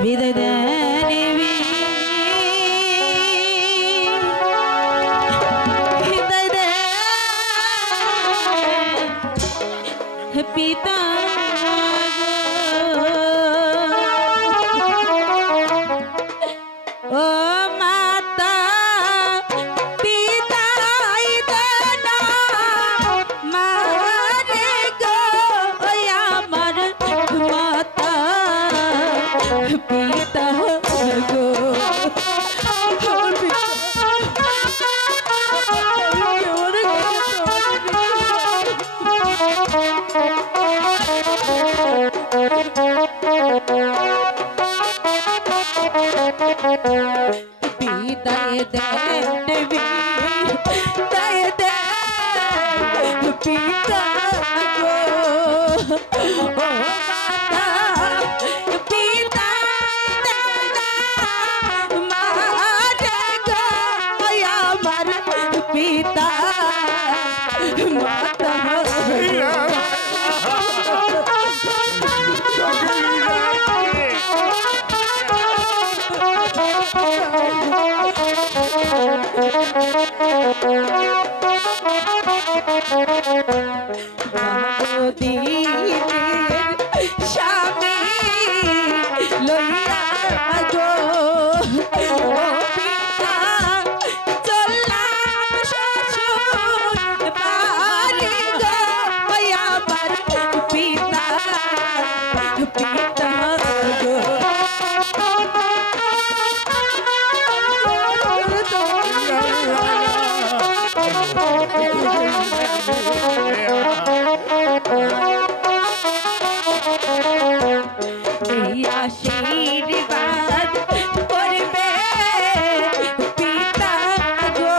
বিদায় দেনিবি বিদায় দে পিতা ও মাতা পিতাই দেনা মারে গো আমার মাতা পিতা গো বিদায় দে দেবী বিদায় দে পিতা গো ও মাতা বিদায় দে মারে গো আমার পিতা মাতা স্বামী লইয়া গো পিতা চললাম শ্বশুর বাড়ি গো আমার পিতা পিতা গো আশীর্বাদ করবে পিতা গো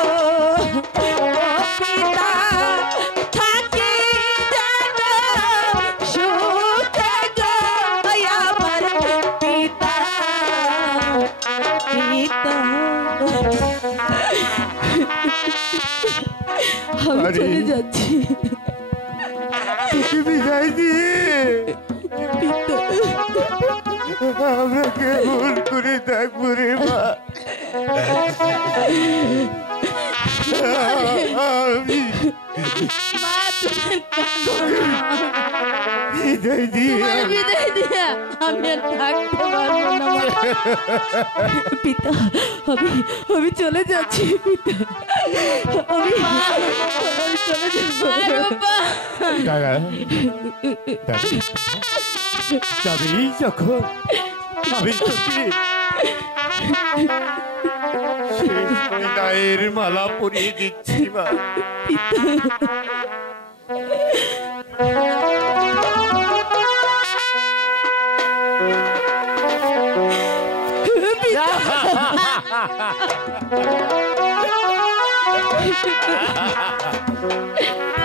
পিতা থাকি যেন সুখে গো আমার পিতা পিতা আমি চলে যাচ্ছি বিদায় দিয়ে পিতা আমরা কেমন করে থাকবো রে মা আমি বিদায় দিয়ে বিদায় দিয়ে আমি আর থাকতে পারবো না পিতা আমি চলে যাচ্ছি পিতা আমি চলে যাচ্ছি যাবি যখন আমি তোকে বিদায়ের মালা পরিয়ে দিচ্ছি মা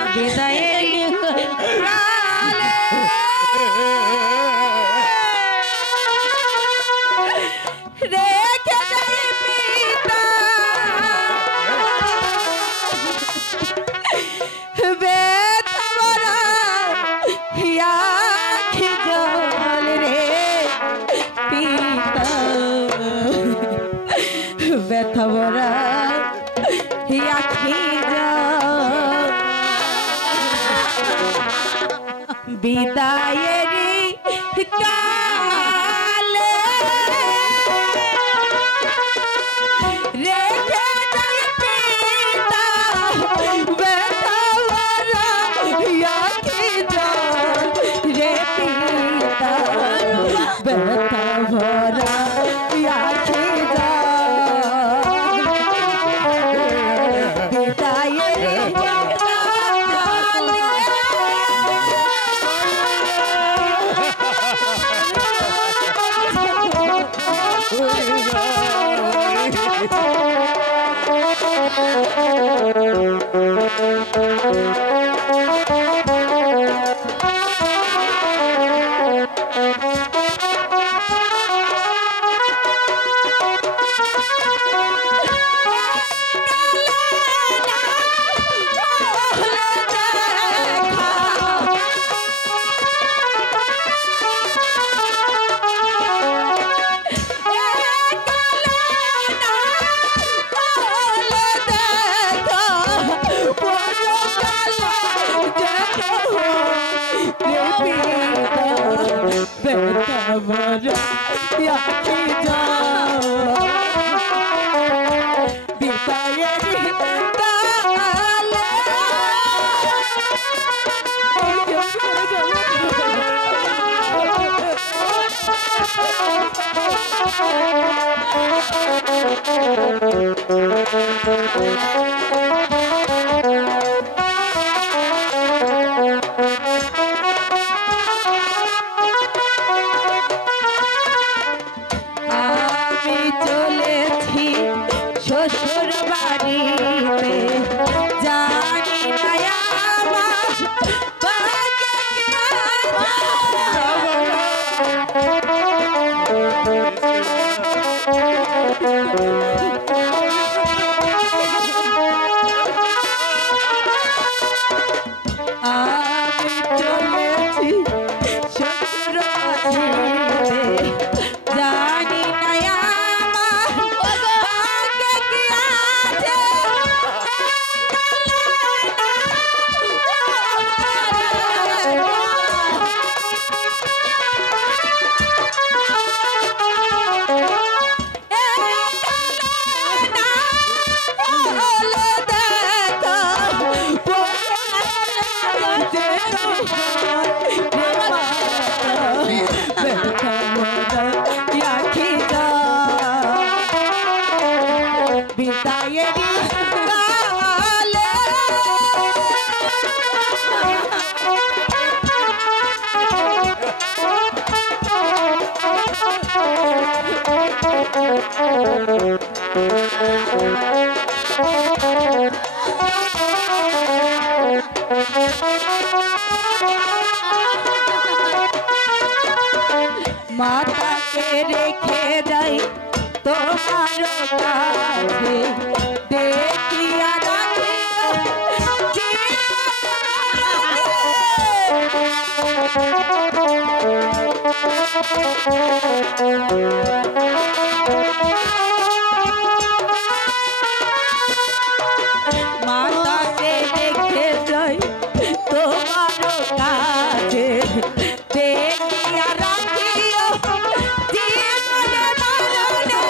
বিদায়ের রেখে যাই পিতা ব্যথা ভরা আখি জল রে পিতা ব্যথা ভরা আখি জল বিদায়েরি কালে রেখে যাই পিতা ব্যথা ভরা আখি জল রে পিতা ব্যথা ভরা আখি জল বিদায়েরি রাখি যাও বিদায়ের আমি চলেছি শ্বশুর বাড়িতে জানি না আমার ভাগ্যে কি আমি চলেছি শ্বশুর বাড়িতে জানি না আমার ভাগ্যে কি আছে বিদায়েরি কালে মাতাকে রেখে যাই তোমার কাছে দেখিয়া রাখিও মাতাকে রেখে যাই তোমার কাছে দেখিয়া রাখিও জীবনে মরণে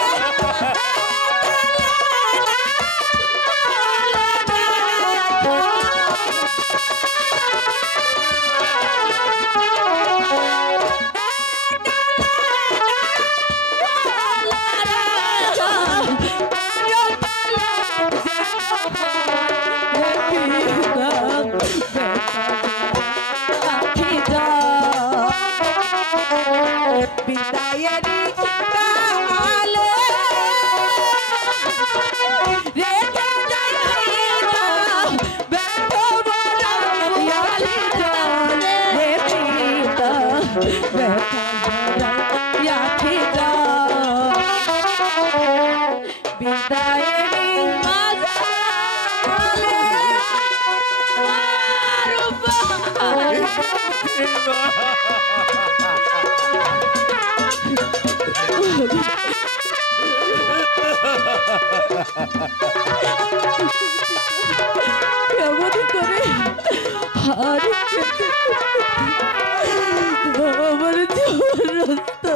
বিদায়েরি কালে রেখে যাইয়া ব্যর্থ বলা ইয়ালি চলে রে পিতা ব্যর্থ বলা ইয়ালি বিদায়েরি মাঝালে কেমন করে হার আমার জীবন রাস্তা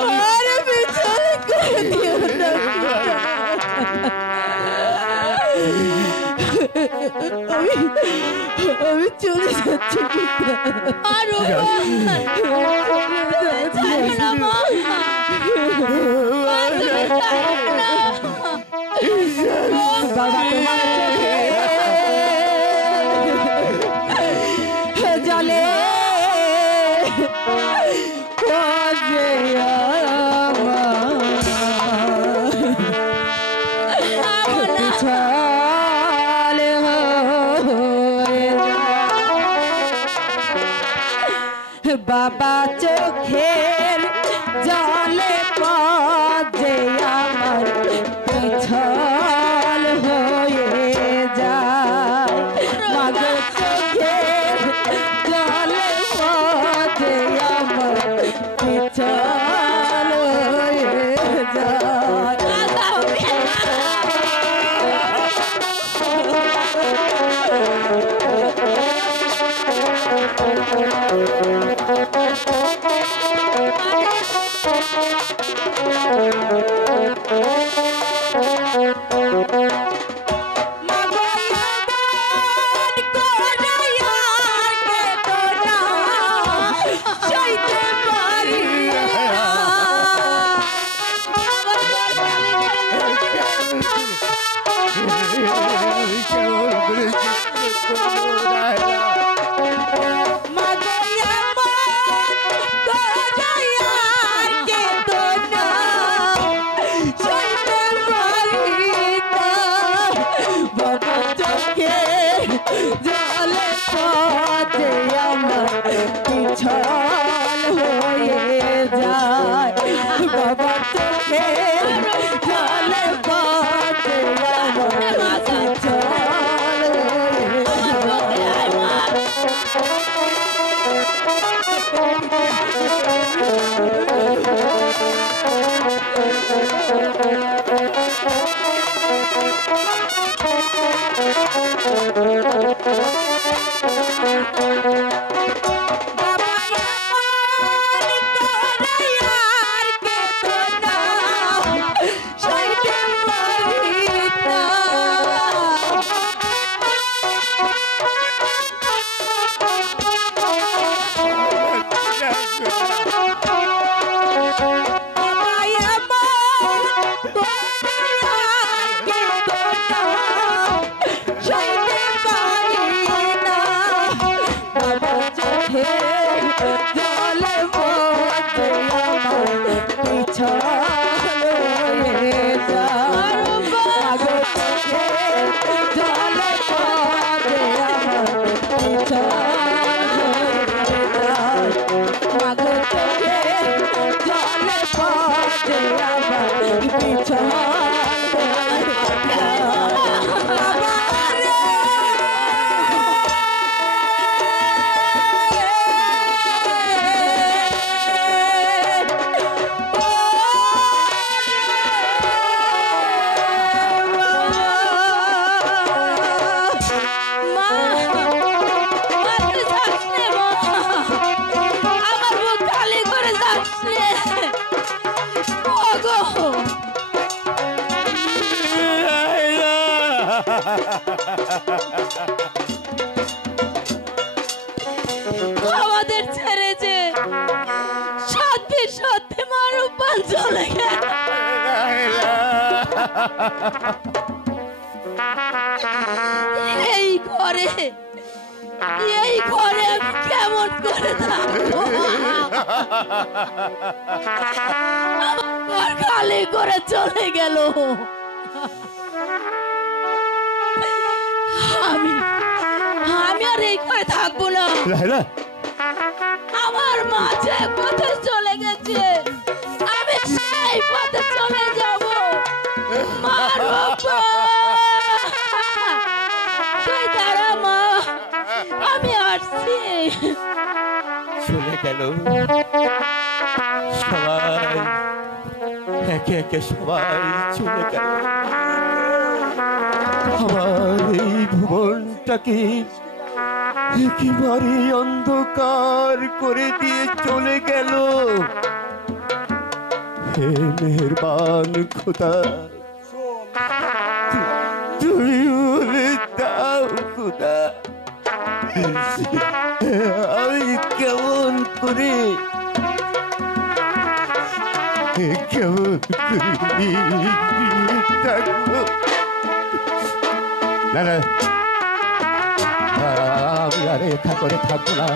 আর বিচার করে দিও না আমি চলে যাচ্ছি আরো বাবা তোমার চোখে জলে খোঁজে বাবা চোখের জলে পদে আমার পিছল হয়ে যায় মাগো চোখের জলে পদে আমার পিছল হয়ে যায় যায় বাবা চোখে জলে বাজে আমার আমাদের ছেড়ে যে সত্যি সত্যি মারুপান চলে গেল। এই ঘরে আমি কেমন করে থাকবো? আমার ঘর খালি করে চলে গেল। আমি আর এই ঘরে থাকবো না। আমার মা যে পথে চলে গেছে আমি সেই পথে চলে যাব। তুই দাঁড়া মা, আমি আসছি। চলে গেল সবাই, একে একে সবাই চলে গেল। আমার এই ভুবনটাকে একেবারে অন্ধকার করে দিয়ে চলে গেল। হে মেহেরবান খোদা, তুমি বলে দাও খোদা, আমি কেমন করে থাকবো? না না, আমি আর একা করে থাকবো না।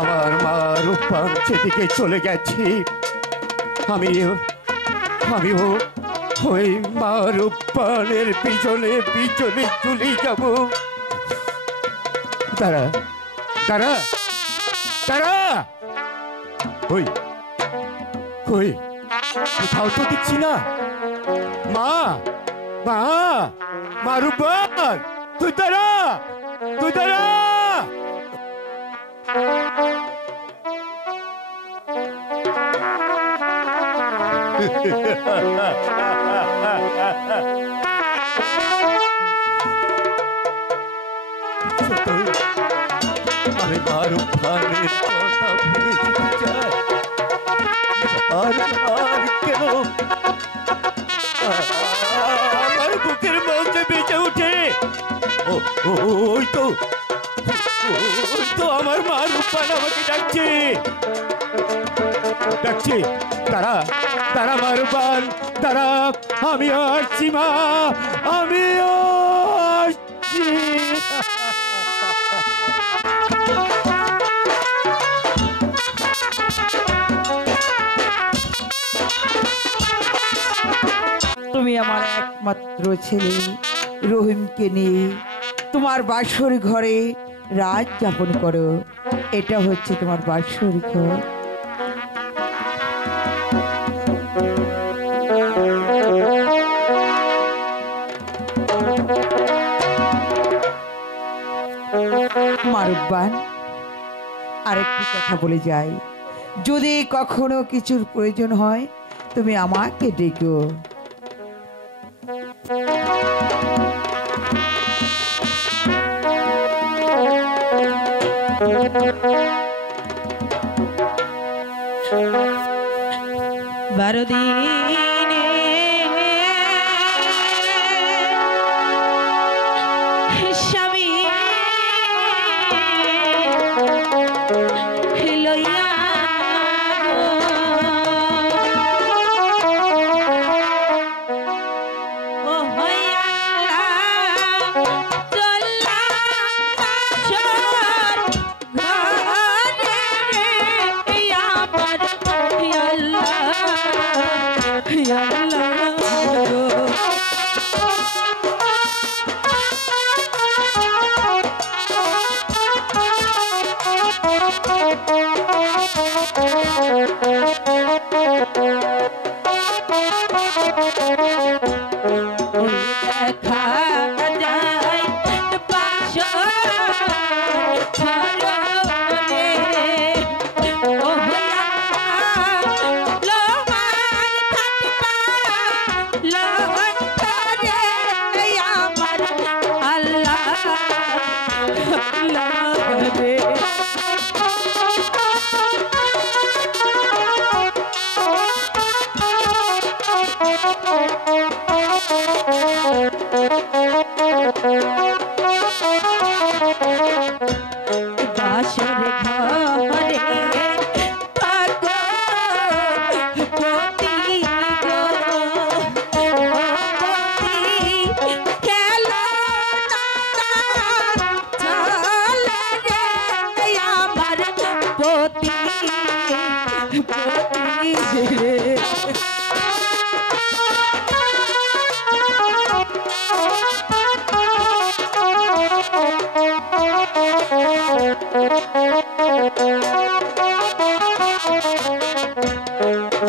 আমার মা রূপবান সেদিকে চলে গেছি। আমিও ওই মা রূপবানের পিছনে পিছনে চলে যাব। তারা তারা তারা ওই ওই কোথাও তো দেখছি না। মা মা মা রূপবান, তুই তারা আমি মা রূপবানের কথা ভুলে যেতে চাই। আর কেন আমার বুকের মধ্যে বেঁচে উঠে ওই তো আমার মা রূপবান আমাকে ডাকছে। তারা মা রূপবান, তারা আমি আসছি মা, আমি আসছি। তুমি আমার একমাত্র ছেলে রহিমকে নিয়ে তোমার বাসর ঘরে রাত যাপন করো। এটা হচ্ছে তোমার বাসর ঘর। রূপবান, আরেকটি কথা বলে যাই, যদি কখনো কিছুর প্রয়োজন হয় তুমি আমাকে ডেকো। বারো দিনে স্বামী লইয়া ও হইয়া চল্লা চর ঘরে রে আমার দেখা যায় বাসর ঘরে ও হইয়া লোমাই থাকবা লন্ঠরে আমার আল্লাহ রে বাসর ঘরে পাগল পতি গো পতি খেলো চলে রে আমার পতি পতি রে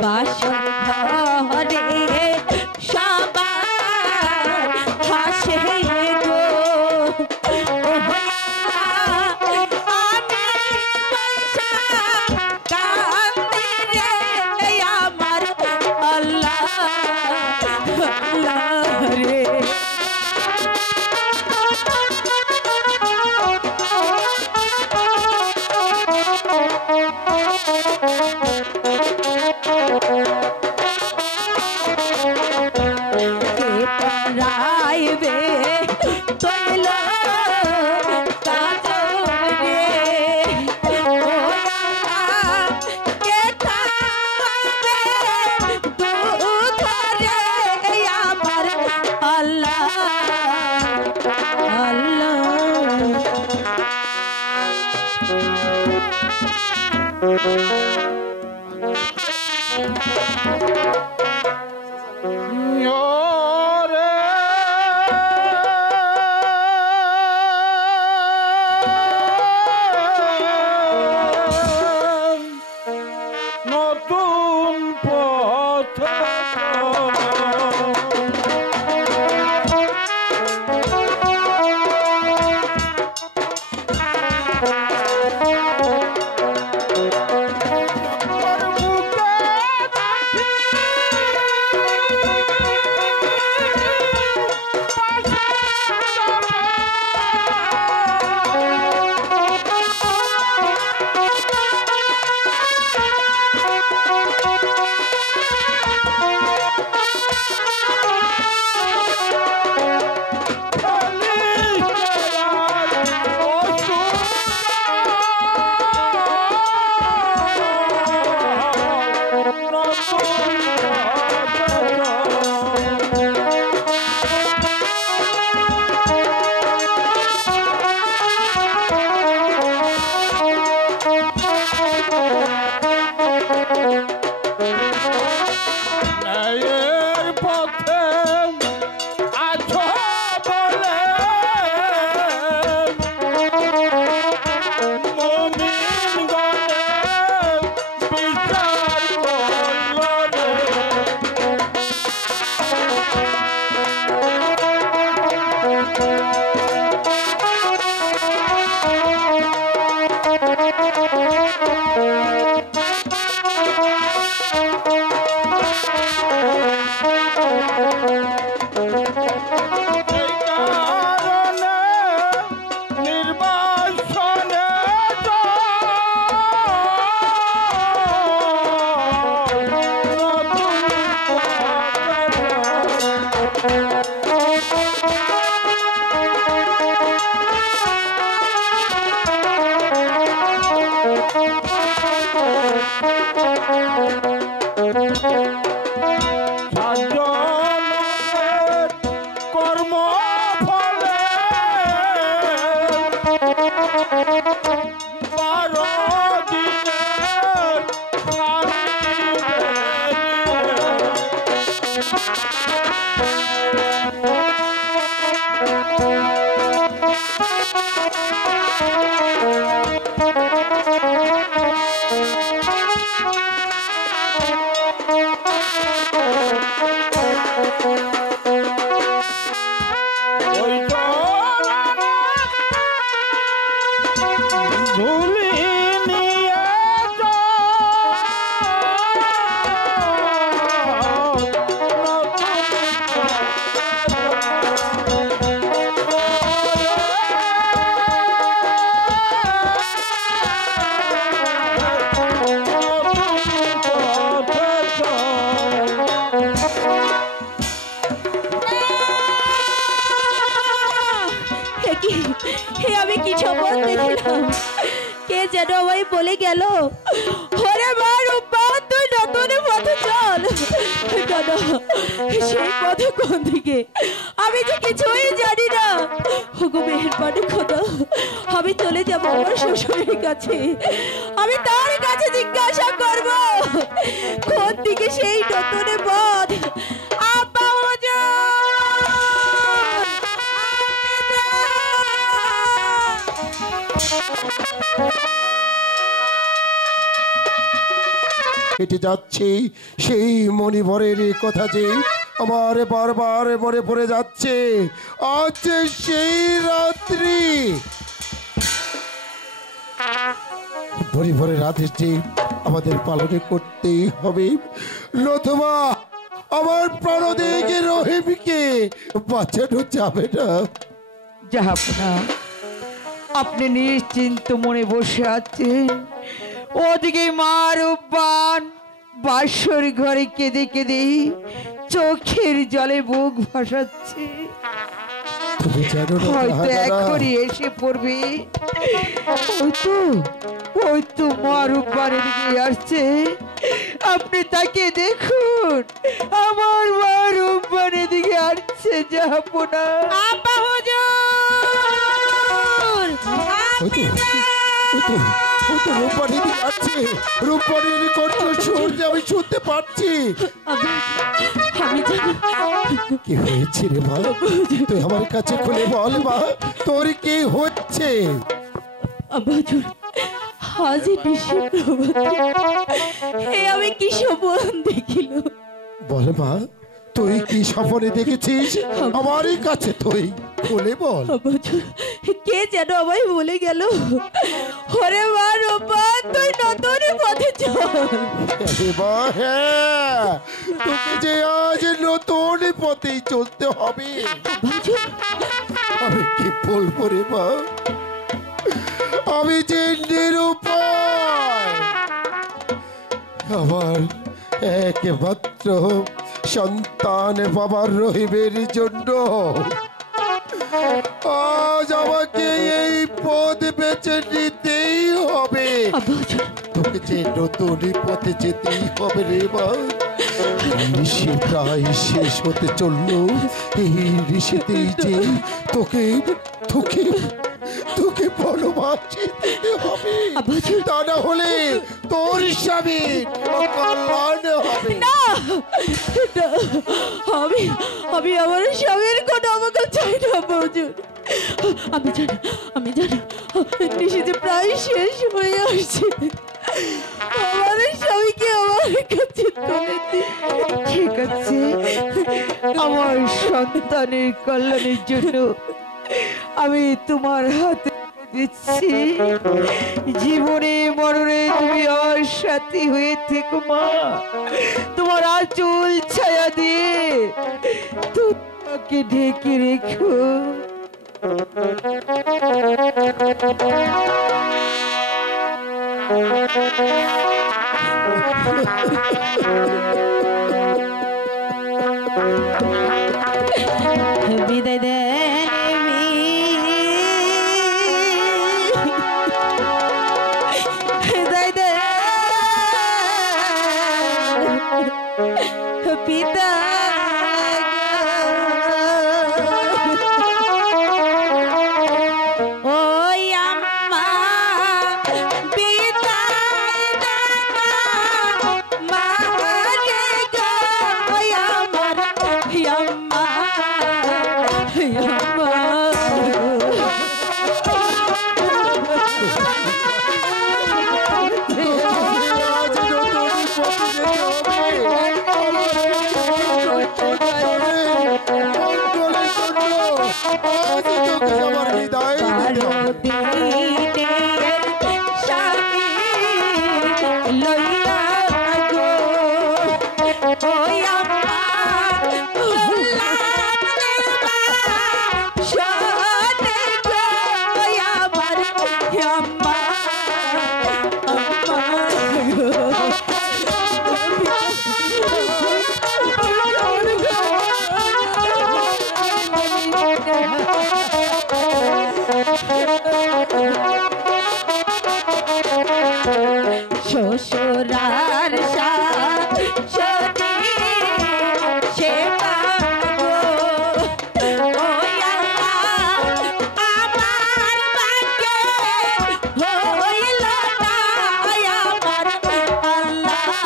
বাসর ঘরে সবাই হাসে গো ও হইয়া আমি পয়সা কান্দি রে আমার আল্লাহ আল্লাহ রে রাইবে তৈল কাজরে কে থাকবে দুধরে আমার আল্লাহ আল্লাহ নতুন পথ আমি কি স্বপ্ন দেখলাম? কে যেন আমায় বলে গেল, ওরে মা রূপা তুই নতুন পথে চল। দাদা সেই পথে কোন দিকে আমি যে কিছুই জানি না। ওগো মেহেরবানি খোদা, আমি চলে যাব আমার শ্বশুরের কাছে, আমি তার কাছে জিজ্ঞাসা করব কোন দিকে সেই নতুন পথ। আপা হেঁটে যাচ্ছি সেই মণিবরের কথা যে আমার বারবার মনে পড়ে যাচ্ছে। আজ সেই রাত্রি মণিবরের আদেশটি আমাদের পালনে করতেই হবে, নতুবা আমার প্রাণদিকে রহিমকে বাঁচানো যাবে না। জাহাপনা, আপনি নিশ্চিন্ত মনে বসে আছেন, ওদিকে মা রূপবান বাসর ঘরে কেঁদে কেঁদে চোখের জলে বুক ভাসাচ্ছে। তুমি জানো না হয়তো এখনই এসে পড়বে। ওই তো মা রূপবানের দিকে আসছে, আপনি তাকে দেখুন, আমার মা রূপবানের দিকে আসছে। জাহাপনা, আপা হুজুর রূপবাণী আছে, রূপবাণীর কণ্ঠস্বর যে আমি শুনতে পাচ্ছি। আমি জানি কি হয়েছে রে মা, তুই আমার কাছে খুলে বল মা, তোর কি হচ্ছে? আব্বাজুর হাজি নিশি প্রভাতে আমি কি স্বপ্ন দেখিল? বল মা, তুই কি স্বপ্নে দেখেছিস আমারই কাছে? তুই বলে বল। আব্বাজুর কে যেন আমায় বলে গেল, ওরে মা রূপা তুই নতুন পথে চল। আরে মা, হ্যাঁ, তোকে যে আজ নতুন পথেই চলতে হবে। আব্বাজুর আমি কি বলবো রে মা, আমি যে নিরুপায়। আমার একমাত্র সন্তান বাবার রহিমের জন্য আজ আমাকে এই পথ বেছে নিতেই হবে। আব্বাজুর তোকে যে নতুন পথে যেতেই হবে রে মা। ঋষি প্রায় শেষ হতে চললো, এই ঋষিতেই যে তোকে তোকে তোকে বনবাসে দিতে হবে, আব্বাজুর তা না হলে তোর স্বামী অকল্যাণ হবে। না, না, আমি আমি আমার স্বামীর কোনো আমাকে চাই না আব্বাজুর। আমি জানি নিশি যে প্রায় শেষ হয়ে আসছে, আমার স্বামীকে আমার কাছে তুলে দিন। ঠিক আছে, আমার সন্তানের কল্যাণের জন্য আমি তোমার হাতে দিচ্ছি। জীবনে মরণে তুমি আমার সাথী হয়ে থেকো মা, তোমার আঁচল ছায়া দিয়ে তোমাকে ঢেকে রেখো। বিদায় দেন বিদায় দেন পিতা। ওই আম্মা বিদায় দেন মা রে গো, ওই আমার সতী সেবা গো ওই আল্লাহ আমার ভাগ্যে হইল না আমার আল্লাহ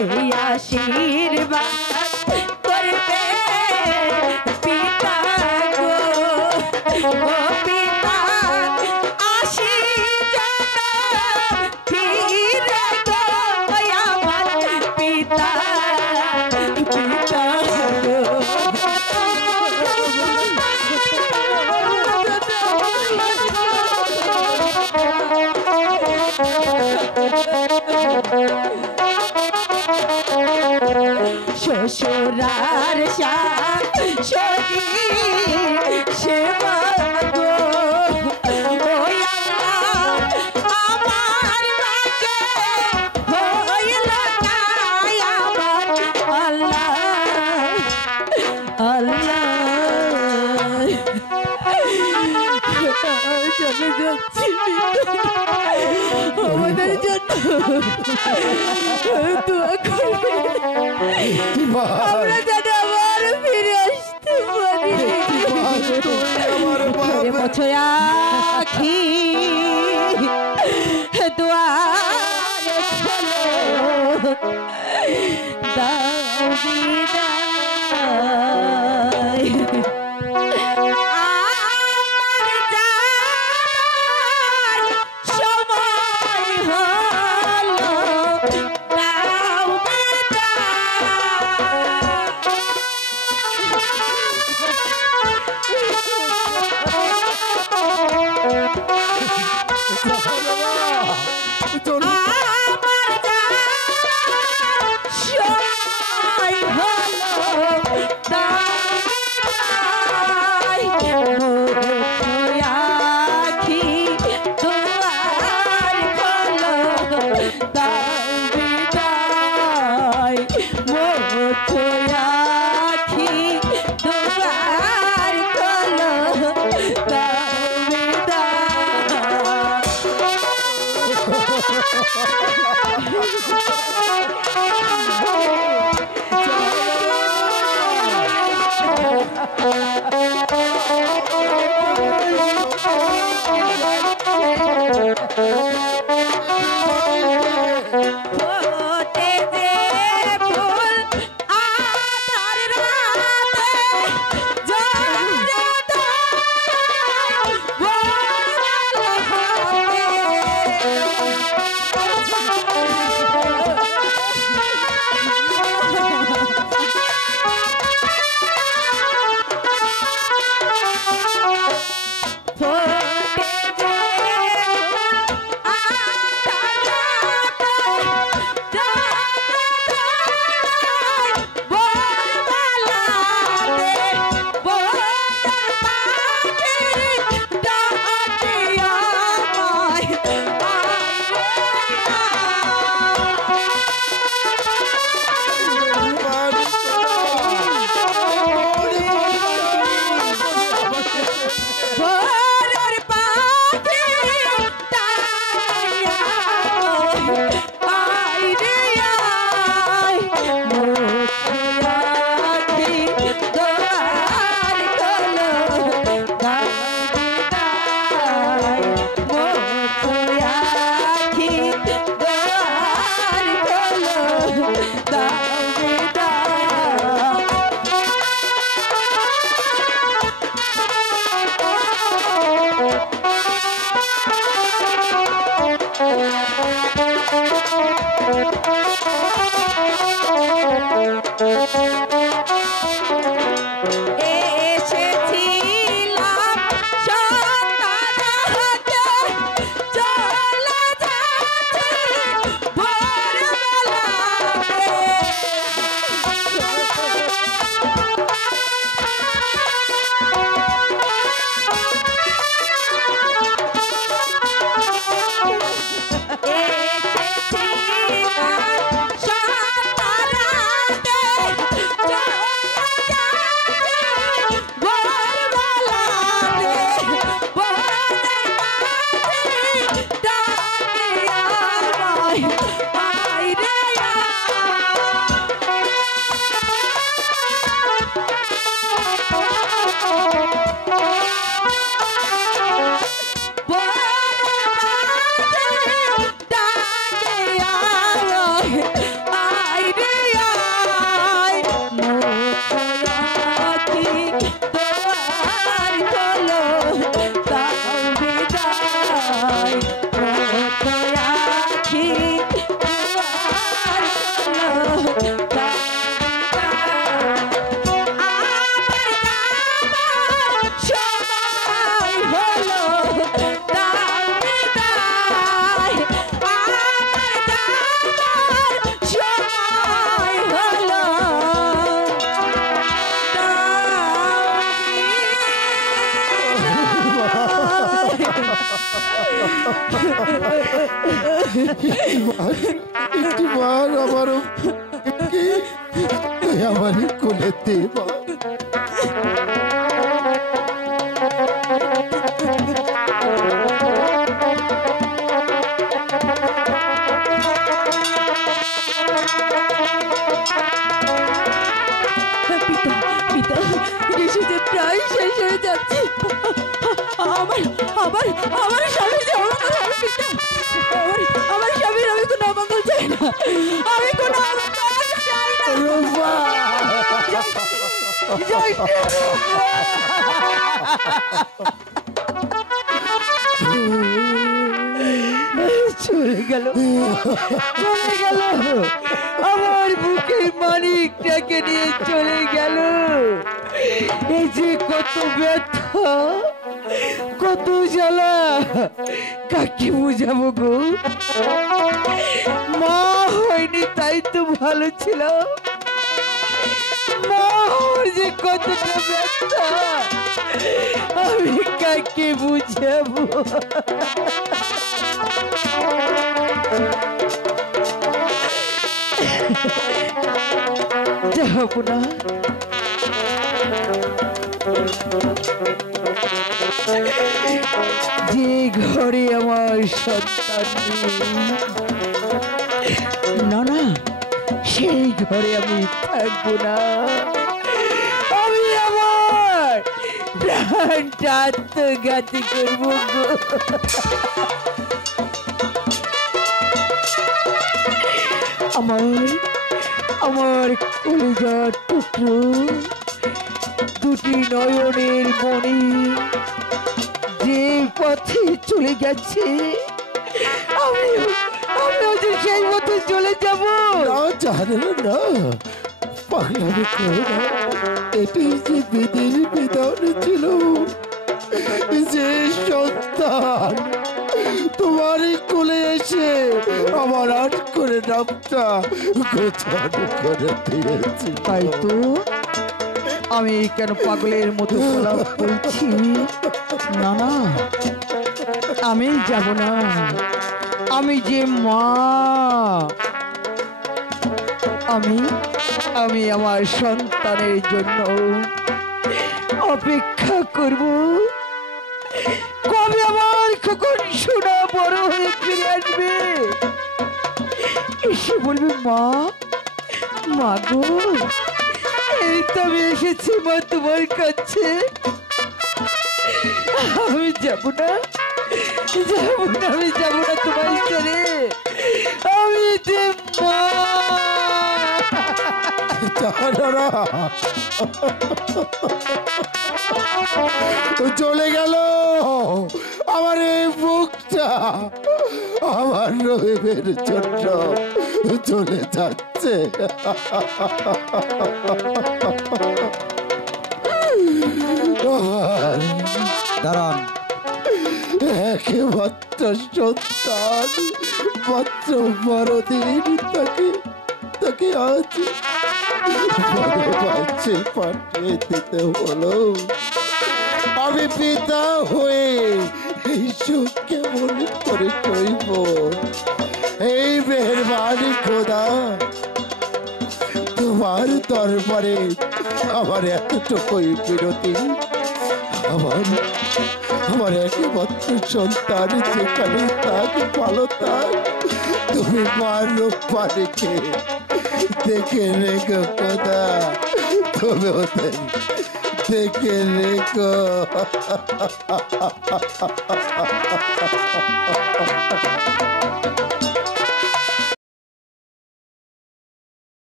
এই আশীর্বাদ করবে পিতা গো ও পিতা আশীর্বাদ ফিরে গো আমার পিতা পিতা শ্বশুরার শাশুড়ি সেবা গো ওই আল্লাহ আমার ভাগ্যে হইল না আমার আল্লাহ আল্লাহ চলে যাচ্ছি আমাদের জন্য দোয়া করবে আমরা যেন আবার ফিরে আসতে পারি বছর আখি দুয়ারে খোলো দাও বিদায় আমার যাবার সময় হলো দাও আমার যাবার সময় হলো আখি দুয়ার খোলো দাও বিদায় আখি দুয়ার খোলো দাও ফোটে যে ফুল আধার রাতে ঝরে ফোটে যে একটিবার আমারও আমার কোলেতে মা। পিতা পিতা ঋষি যে প্রায় শেষ হয়ে যাচ্ছে। আমার আমার আমার স্বামী যে অমঙ্গল হবে পিতা। আমার স্বামীর আমি কোনো অমঙ্গল চাই না। আমি কোনো অমঙ্গল চাই না। রূপা চলে গেল, চলে গেল, আমার বুকের মানিকটাকে নিয়ে চলে গেল। এই যে কত ব্যথা, কত জ্বালা, কাকে বুঝাবো গো? মা হয়নি তাই তো ভালো ছিল, মা হওয়ার যে কতটা ব্যথা আমি কাকে বুঝাবো? যাব না, যে ঘরে আমার সন্তান নেই, না না সেই ঘরে আমি থাকবো না। আমি আমার প্রাণটা আত্মঘাতী করবো গো। আমার আমার কলিজার টুকরো দুটি নয়নের মণি যে পথে চলে গেছে, আমি আমিও যে সেই পথে চলে যাব। না জানো না, পাগলামি করো না। এটাই যে বিধির বিধান ছিল, যে সন্তান তোমার কোলে এসে আমার আট করে নামটা গোছানো করে দিয়েছে। তাই তো আমি কেন পাগলের মতো গলা বলছি? না না, আমি যাব না। আমি যে মা, আমি আমি আমার সন্তানের জন্য অপেক্ষা করব। কবে আমার খোকন সোনা বড় হয়ে ফিরে আসবে, এসে বলবে মা, মা গো এই তো আমি এসেছি মা তোমার কাছে। আমি যাব না, যাব না, আমি যাব না তোমার ছেড়ে। আমি যে মা চলে গেল আমার এই বুকটা, আমার রহিমের জন্য চলে যাচ্ছে। দাঁড়ান, একমাত্র সন্তান, মাত্র বড়দিন তাকে তাকে আজ বাচ্চে পাঠিয়ে দিতে হলো। আমি পিতা হয়ে এই সুখ কেমন করে কইব? এই মেহেরবানি খোদা, তোমার দরবারে আমার এতটুকুই বিরতি। আমার আমার একমাত্র সন্তান যেখানে থাক, ভালো থাক, তুমি মার রূপালীকে দেখে রেখো খোদা, তুমি ওদের দেখে রেখো।